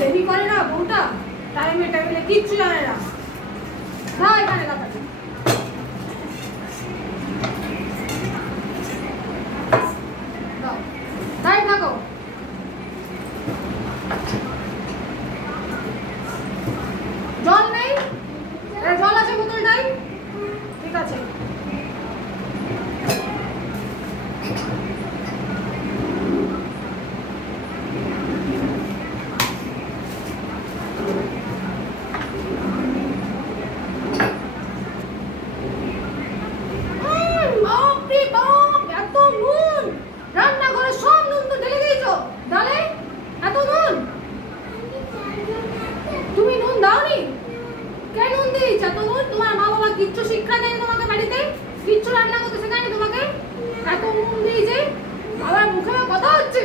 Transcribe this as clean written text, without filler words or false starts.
দেরি করে না বউটা, টাইমে টাইমে কিচ্ছু জানে না। না এখানে তাড়াতাড়ি দাও, তাই থাকো। জল নেই? জল আছে বোতলটাই? ঠিক আছে। বাপরে বাপ, এত নুন! রান্নাঘরে সব নুন তো ঢেলে দিয়েছো ডালে। এত নুন তুমি নুন দাওনি? কেন নুন দিয়েছ এত নুন? তোমার মা বাবা কিচ্ছু শিক্ষা দেয়নি তোমাকে বাড়িতে? কিচ্ছু রান্না করতে শেখায়নি তোমাকে? এত নুন দিয়েছে, আবার মুখে কথা হচ্ছে।